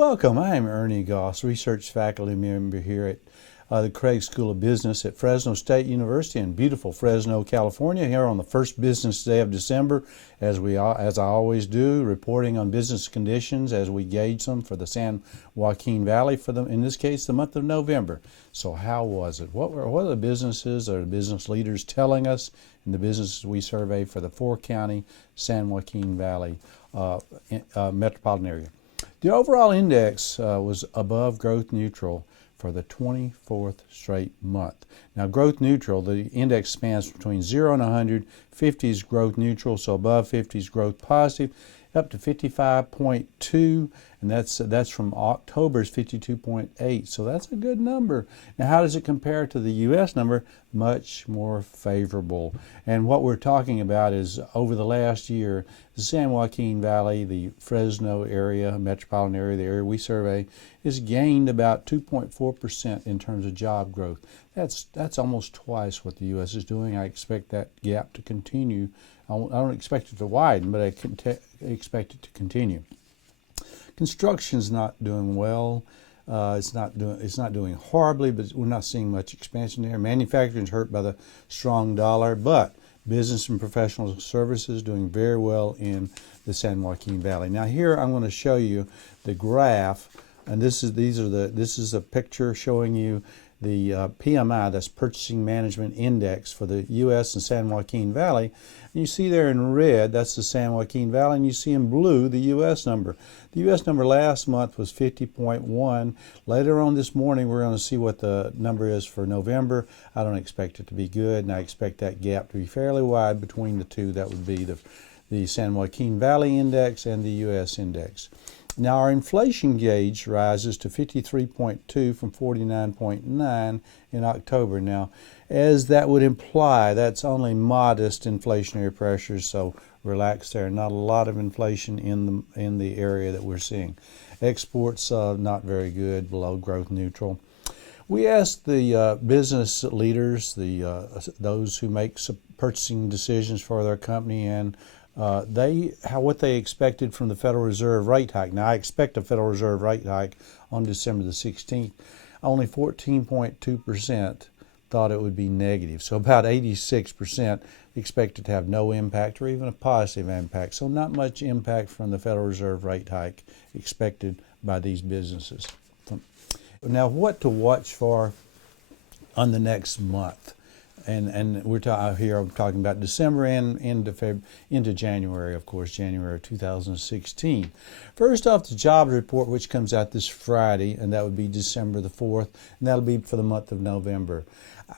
Welcome. I am Ernie Goss, research faculty member here at the Craig School of Business at Fresno State University in beautiful Fresno, California, here on the first business day of December, as I always do, reporting on business conditions as we gauge them for the San Joaquin Valley for in this case, the month of November. So how was it? What are the businesses or the business leaders telling us in the businesses we survey for the four-county San Joaquin Valley metropolitan area? The overall index was above growth neutral for the 24th straight month. Now, growth neutral, the index spans between 0 and 100. 50 is growth neutral, so above 50 is growth positive, up to 55.2, and that's from October's 52.8. So that's a good number. Now, how does it compare to the U.S. number? Much more favorable. And what we're talking about is over the last year, the San Joaquin Valley, the Fresno area, metropolitan area, the area we survey, has gained about 2.4% in terms of job growth. That's almost twice what the U.S. is doing. I expect that gap to continue. I don't expect it to widen, but I expect it to continue. Construction's not doing well. It's not doing horribly, but we're not seeing much expansion there. Manufacturing is hurt by the strong dollar, but business and professional services doing very well in the San Joaquin Valley. Now here I'm going to show you the graph, and this is a picture showing you the PMI, that's Purchasing Management Index for the U.S. and San Joaquin Valley. And you see there in red, that's the San Joaquin Valley, and you see in blue the U.S. number. The U.S. number last month was 50.1. Later on this morning, we're going to see what the number is for November. I don't expect it to be good, and I expect that gap to be fairly wide between the two. That would be the San Joaquin Valley Index and the U.S. Index. Now our inflation gauge rises to 53.2 from 49.9 in October. Now, as that would imply, that's only modest inflationary pressures, so relax there. Not a lot of inflation in the area that we're seeing. Exports not very good, below growth neutral. We asked the business leaders, those who make purchasing decisions for their company, and what they expected from the Federal Reserve rate hike. Now, I expect a Federal Reserve rate hike on December the 16th. Only 14.2% thought it would be negative. So about 86% expected to have no impact or even a positive impact. So not much impact from the Federal Reserve rate hike expected by these businesses. Now, what to watch for on the next month? And we're I'm talking about December and into January, of course, January of 2016. First off, the jobs report, which comes out this Friday, and that would be December the 4th, and that'll be for the month of November.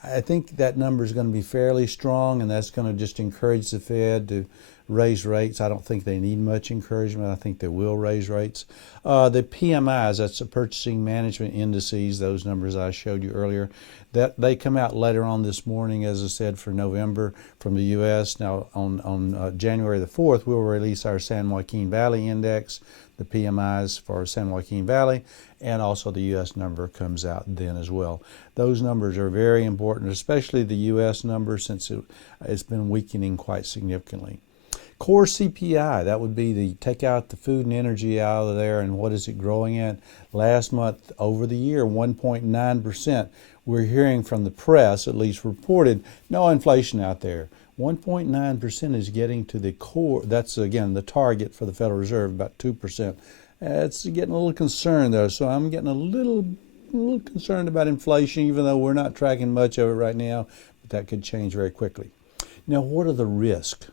I think that number is going to be fairly strong, and that's going to just encourage the Fed to raise rates. I don't think they need much encouragement. I think they will raise rates. The PMIs, that's the Purchasing Management Indices, those numbers I showed you earlier, that they come out later on this morning, as I said, for November from the U.S. Now, on January the 4th, we'll release our San Joaquin Valley Index, the PMIs for San Joaquin Valley, and also the U.S. number comes out then as well. Those numbers are very important, especially the U.S. number, since it's been weakening quite significantly. Core CPI, that would be take out the food and energy out of there, and what is it growing at? Last month, over the year, 1.9%. We're hearing from the press, at least reported, no inflation out there. 1.9% is getting to the core. That's, again, the target for the Federal Reserve, about 2%. It's getting a little concerned, though, so I'm getting a little concerned about inflation, even though we're not tracking much of it right now, but that could change very quickly. Now, what are the risks?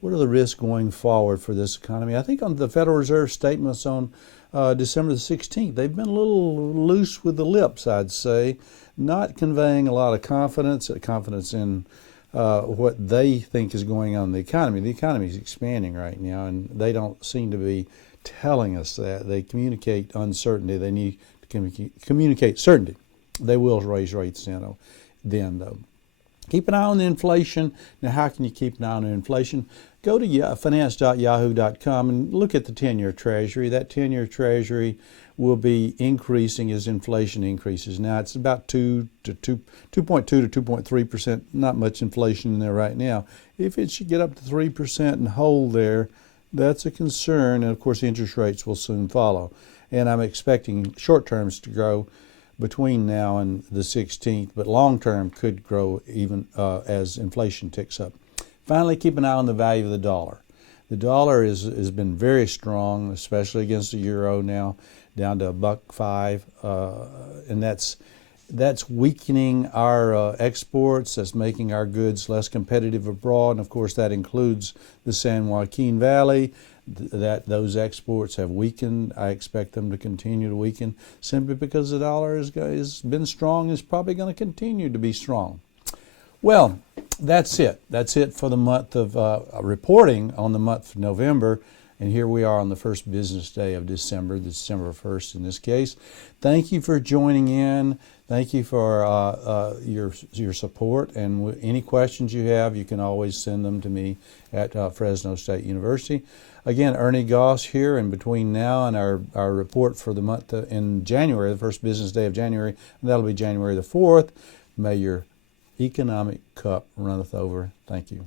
What are the risks going forward for this economy? I think on the Federal Reserve statements on December the 16th, they've been a little loose with the lips, I'd say, not conveying a lot of confidence in what they think is going on in the economy. The economy is expanding right now, and they don't seem to be telling us that. They communicate uncertainty. They need to communicate certainty. They will raise rates then, though. Keep an eye on the inflation. Now, how can you keep an eye on the inflation? Go to finance.yahoo.com and look at the 10-year Treasury. That 10-year Treasury will be increasing as inflation increases. Now, it's about 2.2 to 2.3%. Not much inflation in there right now. If it should get up to 3% and hold there, that's a concern. And, of course, interest rates will soon follow. and I'm expecting short terms to grow between now and the 16th, but long term could grow even as inflation ticks up. Finally, keep an eye on the value of the dollar. The dollar has been very strong, especially against the euro now, down to $1.05, and that's weakening our exports. That's making our goods less competitive abroad, and of course that includes the San Joaquin Valley. Those exports have weakened. I expect them to continue to weaken simply because the dollar has been strong, is probably going to continue to be strong. Well, that's it. That's it for the month of reporting on the month of November. And here we are on the first business day of December, December 1st in this case. Thank you for joining in. Thank you for your support. And any questions you have, you can always send them to me at Fresno State University. Again, Ernie Goss here, and between now and our report for the month in January, the first business day of January, and that'll be January the 4th, may your economic cup runneth over. Thank you.